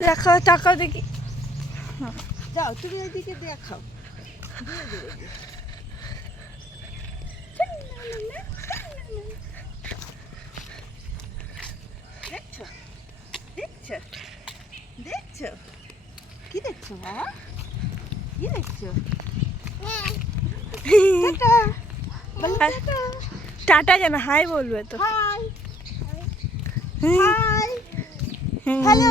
দেখাও টাকাও দেখি। যাও তুমি এদিকে দেখাও। দেখছ? দেখছ? দেখছ? কি দেখছ কি দেখছ? টাটা। কেন হাই বলবে তো। হাই। হাই। হ্যালো।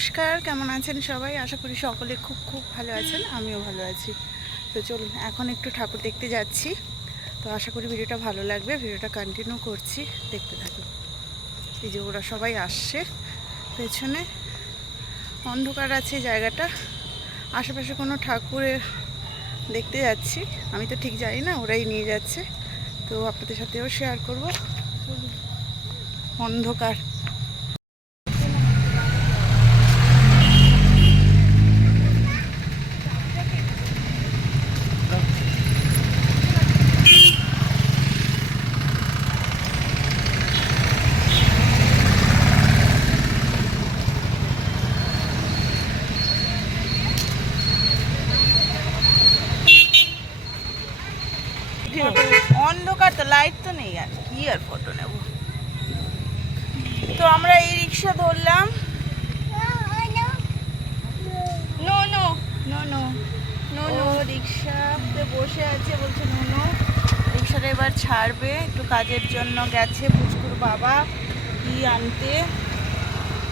নমস্কার, কেমন আছেন সবাই? আশা করি সকলে খুব খুব ভালো আছেন, আমিও ভালো আছি। তো চলুন, এখন একটু ঠাকুর দেখতে যাচ্ছি। তো আশা করি ভিডিওটা ভালো লাগবে, ভিডিওটা কন্টিনিউ করছি, দেখতে থাকুন। এই যে ওরা সবাই আসছে, পেছনে অন্ধকার আছে জায়গাটা। আশেপাশে কোনো ঠাকুরের দেখতে যাচ্ছি, আমি তো ঠিক জানি না, ওরাই নিয়ে যাচ্ছে। তো আপনাদের সাথেও শেয়ার করব। অন্ধকার তো লাইট তো নেই আর কি আর ফটো নেব তো আমরা এই রিক্সা ধরলাম no no no no no no রিক্সাতে বসে আছে বলছে নো নো রিক্সাটা এবার ছাড়বে একটু কাজের জন্য গেছে পুচকুর বাবা কি আনতে।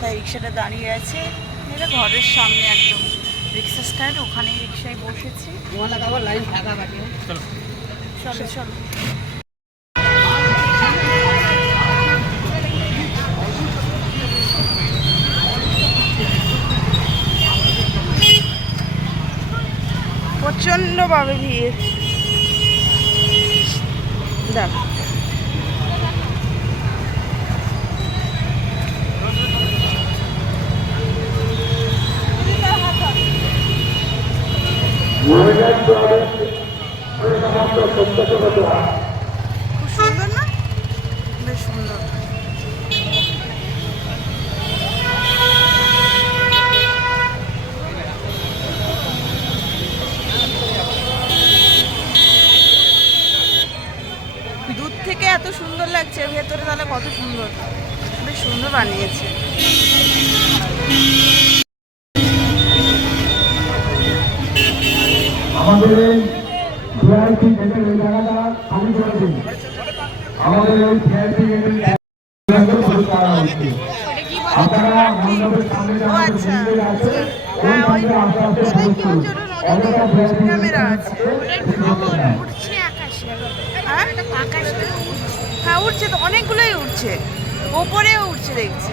তাই রিক্সাটা দাঁড়িয়ে আছে। এটা ঘরের সামনে একদম রিক্সা স্ট্যান্ড ওখানেই রিক্সায় বসেছি। চলো। চলো প্রচণ্ড ভাবে ভিড়। দেখ। খুব সুন্দর না? বেশ সুন্দর। দূর থেকে এত সুন্দর লাগছে ভেতরে তাহলে কত সুন্দর? বেশ সুন্দর বানিয়েছে। ভিআইপি গেটের জায়গাটা খালি করে দিন। আমাদের আপনারা মণ্ডপের সামনে যে আচ্ছা। আছে হ্যাঁ, ওই ওই- আস্তে আস্তে প্রবেশ করুন। অযথা নদীর VIP ক্যামেরা আছে। উঠছে তো অনেকগুলোই উঠছে। ওপরেও উঠছে দেখছি।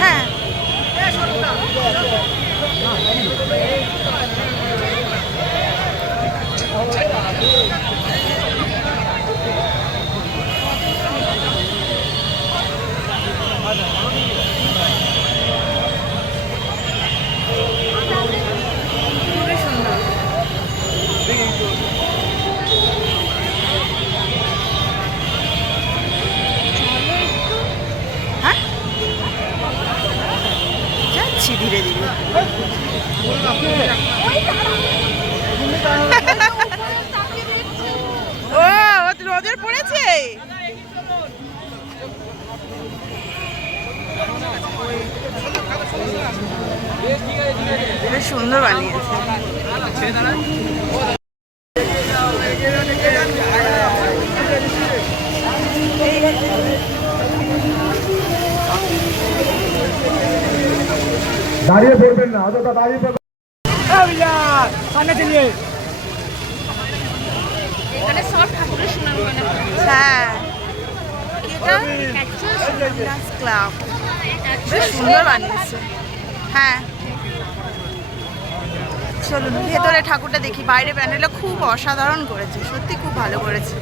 হ্যাঁ খুবই সুন্দর হ্যাঁ যাচ্ছি ধীরে ধীরে। ও নজর পড়েছে? বেশ সুন্দর বানিয়েছে। দাঁড়িয়ে পড়বেন না অযথা দাঁড়িয়ে পড়বেন এখানে সব ঠাকুরের সুনাম গান হ্যাঁ ক্লাব বেশ সুন্দর বানিয়েছে। হ্যাঁ। চলুন ভেতরে ঠাকুরটা দেখি বাইরে প্যান্ডেলটা খুব অসাধারণ করেছে সত্যি খুব ভালো করেছে।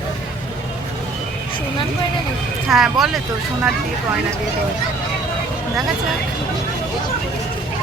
হ্যাঁ বলে তো সোনার দিয়ে গয়না দিয়ে দেবে দেখা যাক।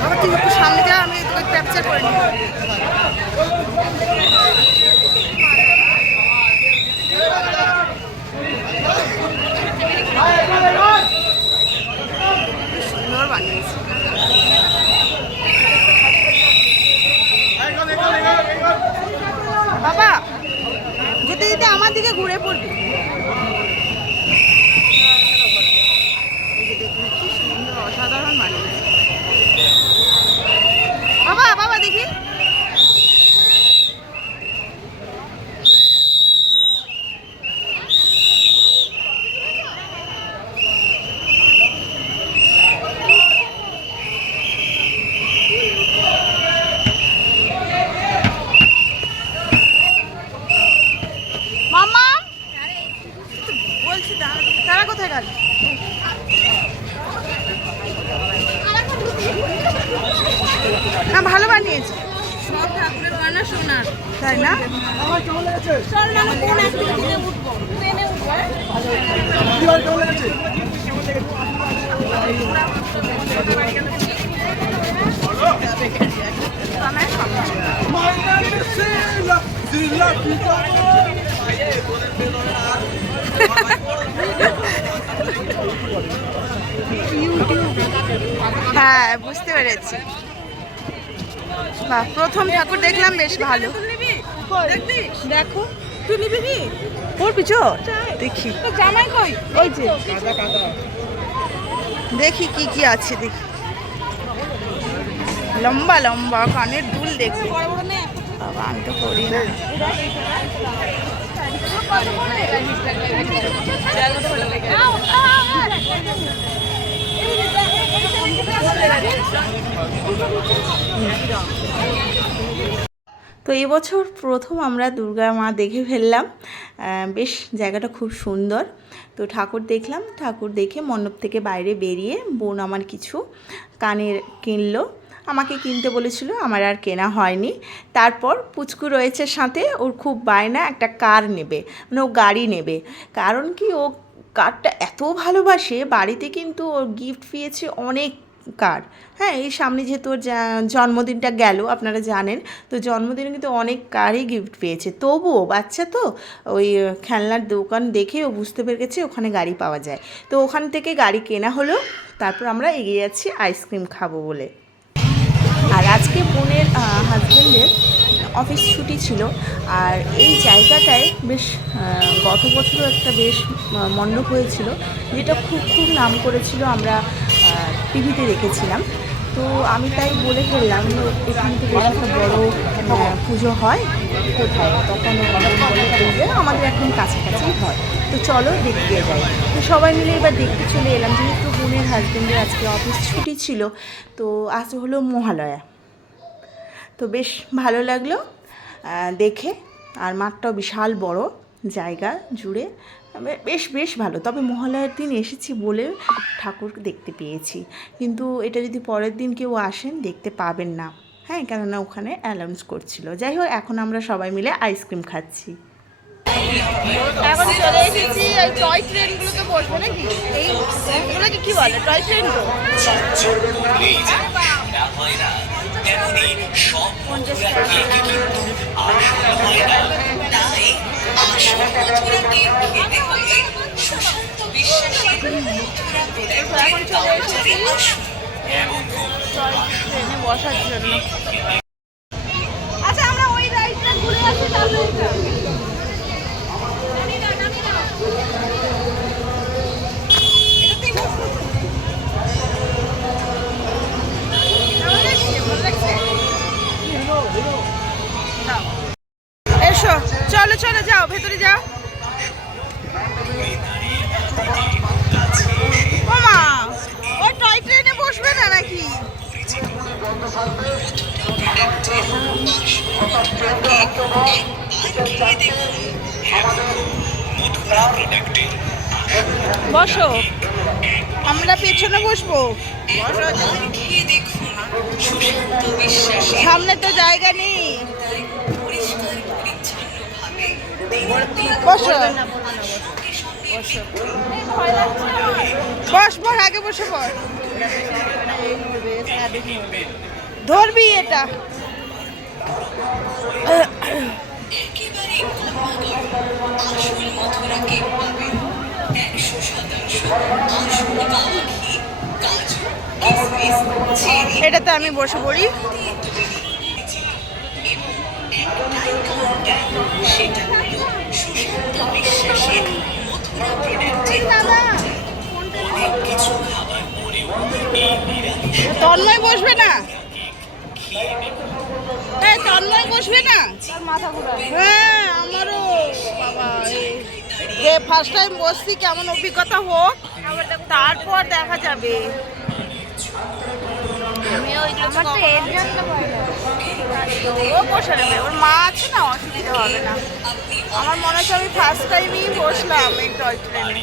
আবার তুই একটু সামনে যা আমি তোকে ক্যাপচার করে নিই বেশ সুন্দর বানিয়েছে বাবা যেতে যেতে আমার দিকে ঘুরে পড়বি এই যে দেখুন কি সুন্দর অসাধারণ বানিয়েছে বাবা বাবা দেখি মামা বলছি দাঁড়া তারা কোথায় গেল না ভালো বানিয়েছে সব ঠাকুরের গয়না সোনার তাই না চল না আমি কোন একটা ট্রেনে উঠবো ট্রেনে উঠবো হ্যাঁ? হ্যাঁ বুঝতে পেরেছি। বাহ প্রথম ঠাকুর দেখলাম বেশ ভালো। দেখো তুই নিবি কি? ওর পিছু দেখি। জামাই কই? ওই যে। দেখি কি কি আছে দেখি। লম্বা লম্বা কানের দুল দেখি বাবা আমি তো করি না। তো এবছর প্রথম আমরা দুর্গা মা দেখে ফেললাম। বেশ জায়গাটা খুব সুন্দর। তো ঠাকুর দেখলাম, ঠাকুর দেখে মণ্ডপ থেকে বাইরে বেরিয়ে বোন আমার কিছু কানের কিনলো। আমাকে কিনতে বলেছিল, আমার আর কেনা হয়নি। তারপর পুচকু রয়েছে সাথে, ওর খুব বায়না, একটা কার নেবে মানে ও গাড়ি নেবে। কারণ কি, ও কারটা এত ভালোবাসে, বাড়িতে কিন্তু ওর গিফট পেয়েছে অনেক কার? হ্যাঁ এই সামনে যেহেতু জন্মদিনটা গেল, আপনারা জানেন, তো জন্মদিনে কিন্তু অনেক কারই গিফট পেয়েছে। তবুও বাচ্চা তো, ওই খেলনার দোকান দেখে ও বুঝতে পেরে গেছে ওখানে গাড়ি পাওয়া যায়। তো ওখান থেকে গাড়ি কেনা হলো, তারপর আমরা এগিয়ে যাচ্ছি আইসক্রিম খাব বলে। আর আজকে বোনের হাজব্যান্ডের অফিস ছুটি ছিল। আর এই জায়গাটায় বেশ গত বছরও একটা বেশ মণ্ডপ হয়েছিল, যেটা খুব খুব নাম করেছিল আমরা টিভিতে দেখেছিলাম। তো আমি তাই বলে ফেললাম এখান থেকে একটা বড় পুজো হয়, কোথায়? তখন আমাদের এখন কাছাকাছি হয় তো চলো দেখতে যাই। তো সবাই মিলে এবার দেখতে চলে এলাম, যেহেতু বোনের হাজব্যান্ডের আজকে অফিস ছুটি ছিল, তো আজ হলো মহালয়া। তো বেশ ভালো লাগল দেখে। আর মাঠটাও বিশাল বড় জায়গা জুড়ে। বেশ বেশ ভালো। তবে মহালয়ার দিন এসেছি বলে ঠাকুর দেখতে পেয়েছি। কিন্তু এটা যদি পরের দিন কেউ আসেন দেখতে পাবেন না। হ্যাঁ কেননা ওখানে অ্যালাউন্স করছিল। যাই হোক এখন আমরা সবাই মিলে আইসক্রিম খাচ্ছি। এখন চলে এসেছি ওই টয় ট্রেনগুলোতে বসবো নাকি? এই এগুলোকে কি বলে? টয় ট্রেন তো? তেমনি সব বন্ধুরা কিন্তু আসল হয় না। তাই সুশান্ত বিশ্বাসের মথুরা আসুন। বসার জন্য আচ্ছা আমরা ওই রাইডটা ঘুরে আসি তারপরে এটা। এটাতেই বসবো তো। কেমন লাগছে? ভালো লাগছে? এসো চলো যাও ভেতরে যাও। ও টয় ট্রেনে বসবে না নাকি? বসো। আমরা পেছনে বসবো। সামনে তো জায়গা নেই। বসো। বস বস আগে বসে বস। ধরবি এটা। এটাতে আমি বসে পড়ি। সেটা হলো মথুরা প্রোডাক্টের অনেক কিছু খাবার পরেও এই নিরামিষ তন্ময় বসবে না? এই তন্ময় বসবে না? হ্যাঁ আমারও বাবা এই ফার্স্ট টাইম বসছি কেমন অভিজ্ঞতা হোক তারপর দেখা যাবে। আমার তো এর জন্য ভয় লাগে। ও ওর মা আছে না অসুবিধা হবে না আমার মনে হচ্ছে আমি ফার্স্ট টাইমই বসলাম এই টয় ট্রেনে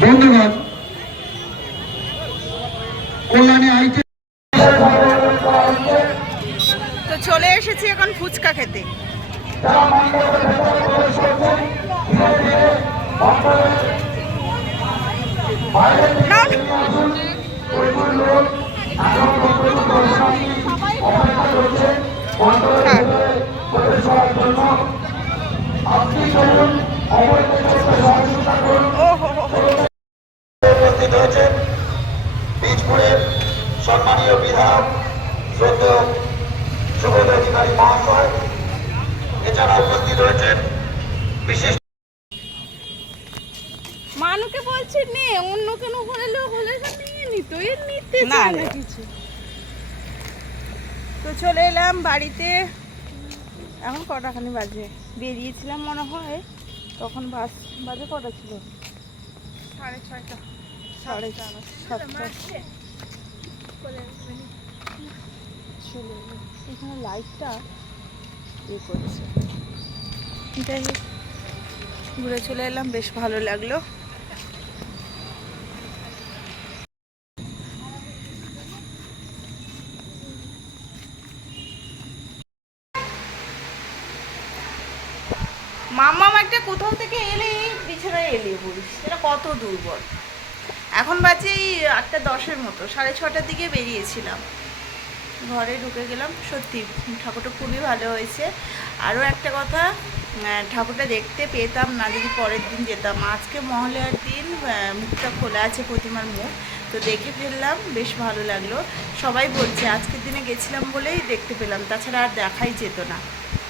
বন্ধুগণ কল্যাণী আইটি তো চলে এসেছি এখন ফুচকা খেতে না, হ্যাঁ। ও হো হো হো। উপস্থিত হয়েছেন বীজপুরের সম্মানীয় বিধায়ক শ্রদ্ধ সুবোধ অধিকারী মহাশয় এছাড়া উপস্থিত রয়েছেন বিশেষ মানুকে বলছি নে অন্য কেন হলে লোক হলে নিয়ে নিত এর নিতে না, না না। কিছু। তো চলে এলাম বাড়িতে। এখন কটাখানি বাজে? বেরিয়েছিলাম মনে হয়। তখন বাস বাজে কটা ছিল? সাড়ে ছয়টা। সাড়ে সাতটা। চলে এখানে লাইটটা ইয়ে যাই ঘুরে চলে এলাম, বেশ ভালো লাগল। মাম্মাম একটা কোথাও থেকে এলে বিছানায় এলিয়ে পড়িস এটা কত দুর্বল। এখন বাজে এই আটটা দশের মতো, সাড়ে ছটার দিকে বেরিয়েছিলাম। ঘরে ঢুকে গেলাম, সত্যি ঠাকুরটা খুবই ভালো হয়েছে। আরও একটা কথা ঠাকুরটা দেখতে পেতাম না, যদি পরের দিন যেতাম। আজকে মহলের দিন মুখটা খোলা আছে প্রতিমার মুখ, তো দেখে ফেললাম, বেশ ভালো লাগল। সবাই বলছে, আজকের দিনে গেছিলাম বলেই দেখতে পেলাম, তাছাড়া আর দেখাই যেত না।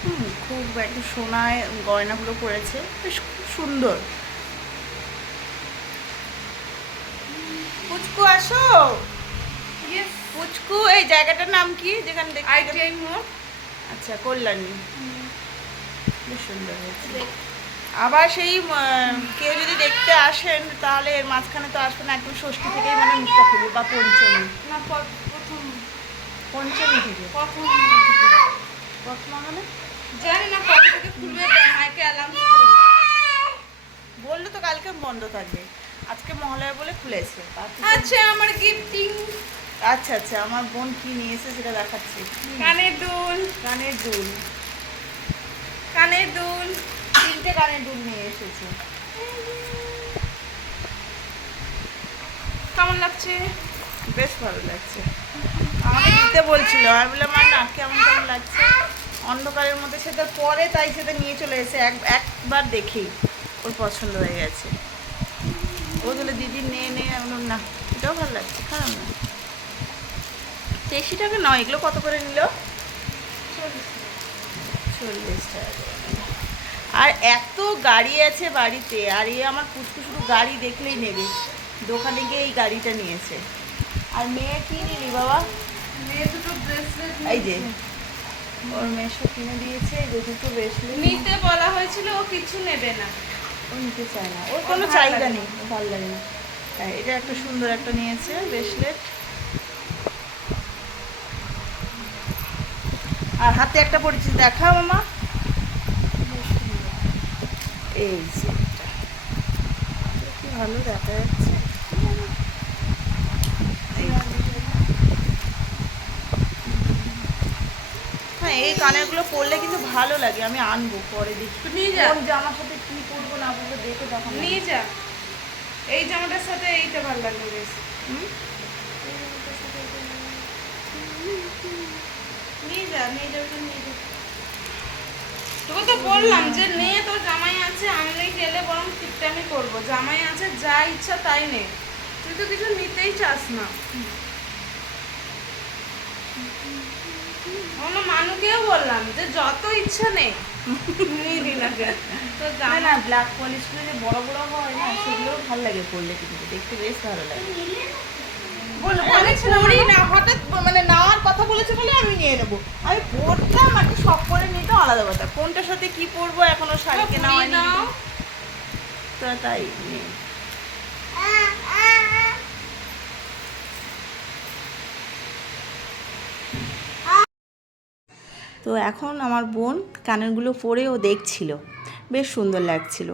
হুম, খুব একদম সোনায় গয়নাগুলো পড়েছে, বেশ খুব সুন্দর। পুচকু আসো। পুচকু এই জায়গাটার নাম কি? যেখানে আইটিআই মোড়। আচ্ছা কল্যাণী। বেশ সুন্দর হয়েছে। আবার সেই কেউ যদি দেখতে আসেন তাহলে এর মাঝখানে তো আসবেন একদম ষষ্ঠী থেকেই মানে মুখটা খুলবে বা পঞ্চমী। না প্রথম। পঞ্চমী থেকে? প্রথম। প্রথম মানে? জানি না কবে থেকে খুলবে অ্যালার্ম বলল তো কালকে বন্ধ থাকবে। আজকে মহালয়া বলে খুলেছে। আচ্ছা আমার গিফটিং আচ্ছা আচ্ছা আমার বোন কি নিয়ে এসে সেটা দেখাচ্ছি। কানের দুল। কানের দুল। কানের দুল। তিনটে কানের দুল নিয়ে এসেছে। কেমন লাগছে? বেশ ভালো লাগছে। আমাকে দিতে বলছিল। আমি বললাম মা না কেমন কেমন লাগছে? অন্ধকারের মধ্যে সেটা পরে তাই সেটা নিয়ে চলে এসে এক একবার দেখেই ওর পছন্দ হয়ে গেছে। ও বলে দিদি নে নে। আমি বললাম, না এটাও ভালো লাগছে খারাপ না। তেইশি টাকা নয় এগুলো কত করে নিল? চল্লিশ টাকা আর এত গাড়ি আছে বাড়িতে আর এ আমার পুচকু শুধু গাড়ি দেখলেই নেবে। দোকানে গিয়ে এই গাড়িটা নিয়েছে। আর মেয়ে কি নিলি বাবা? মেয়ে দুটো ব্রেসলেট এই যে ওর মেশো কিনে দিয়েছে এই দুটো ব্রেসলেট নিতে বলা হয়েছিল ও কিছু নেবে না। ও নিতে চায় না। ওর কোনো চাহিদা নেই। ভালো লাগে না। হ্যাঁ, এটা একটা সুন্দর একটা নিয়েছে ব্রেসলেট। আর হাতে একটা পড়েছি দেখা মামা। এই যে। কি ভালো দেখা যাচ্ছে। হ্যাঁ এই কানেরগুলো পরলে কিন্তু ভালো লাগে আমি আনব পরে দেখি। জামার সাথে দেখে নিয়ে যা। এই জামাটার সাথে এইটা ভালো লাগবে বেশ। হুম? নিয়ে তোকে বললাম যে তোর জামাই আছে বরং করব। জামাই আছে, যা ইচ্ছা তাই তুই তো কিছু নিতেই চাস না। মানুকেও বললাম যে যত ইচ্ছা নেই না কেন তোর না না ব্ল্যাক পলিশগুলো যে বড় বড় হয় না সেগুলো ভালো লাগে পরলে কিন্তু দেখতে বেশ ভালো লাগে। হঠাৎ মানে নেওয়ার কথা বলেছে বলে আমি নিয়ে নেব। আমি পরতাম আর কি শখ করে নিতে আলাদা কথা। কোনটার সাথে কি পরবো এখনও শাড়ি কেনা পুরি হয়নি। তো তাই নিয়ে। তো এখন আমার বোন কানেরগুলো পরে ও দেখছিল। বেশ সুন্দর লাগছিল।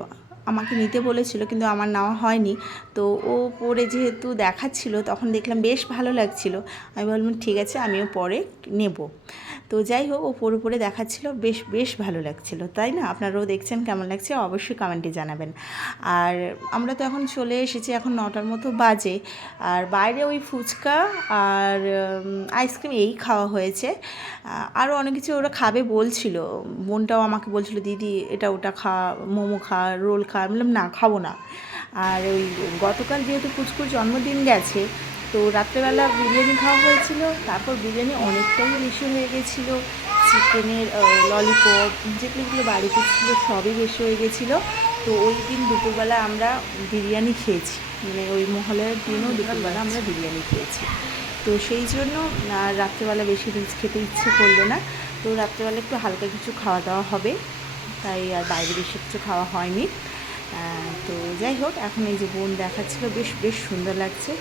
আমাকে নিতে বলেছিল কিন্তু আমার নেওয়া হয়নি। তো ও পরে যেহেতু দেখাচ্ছিল, তখন দেখলাম বেশ ভালো লাগছিল। আমি বললাম, ঠিক আছে, আমিও পরে নেব। তো যাই হোক, ও পরে পরে দেখাচ্ছিল, বেশ বেশ ভালো লাগছিল। তাই না? আপনারাও দেখছেন কেমন লাগছে, অবশ্যই কমেন্টে জানাবেন। আর আমরা তো এখন চলে এসেছি, এখন নটার মতো বাজে। আর বাইরে ওই ফুচকা আর আইসক্রিম এই খাওয়া হয়েছে। আরও অনেক কিছু ওরা খাবে বলছিল। বোনটাও আমাকে বলছিল, দিদি, এটা ওটা খা, মোমো খা, রোল খা। আমি বললাম, না, খাব না। আর ওই গতকাল যেহেতু পুচকুর জন্মদিন গেছে, তো রাত্রেবেলা বিরিয়ানি খাওয়া হয়েছিল, তারপর বিরিয়ানি অনেকটাই বেশি হয়ে গেছিল। চিকেনের ললিপপ যেগুলো বাড়িতে ছিল সবই বেশি হয়ে গেছিল। তো ওই দিন দুপুরবেলা আমরা বিরিয়ানি খেয়েছি। মানে ওই মহলের দিনও দুপুরবেলা আমরা বিরিয়ানি খেয়েছি। তো সেই জন্য রাত্রেবেলা বেশি রিচ খেতে ইচ্ছে করল না। তো রাত্রেবেলা একটু হালকা কিছু খাওয়া দাওয়া হবে। তাই আর বাইরে বেশি কিছু খাওয়া হয়নি। তো যাই হোক এখন এই যে বোন দেখাচ্ছিল বেশ বেশ সুন্দর লাগছে।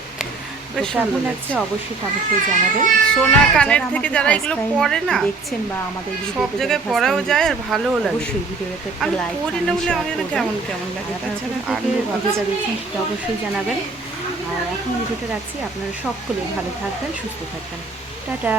কেমন লাগছে? অবশ্যই কমেন্টে জানাবেন সোনা কানের থেকে যারা এগুলো পরে না দেখছেন বা আমাদের সব জায়গায় পরাও যায় আর ভালোও লাগে। অবশ্যই ভিডিওতে একটা লাইক পরি না বলে আমার কেমন কেমন লাগে? তাছাড়া ভিডিওটা দেখছেন সেটা অবশ্যই জানাবেন। আর এখন ভিডিওটা রাখছি। আপনারা সকলে ভালো থাকবেন সুস্থ থাকবেন। টাটা।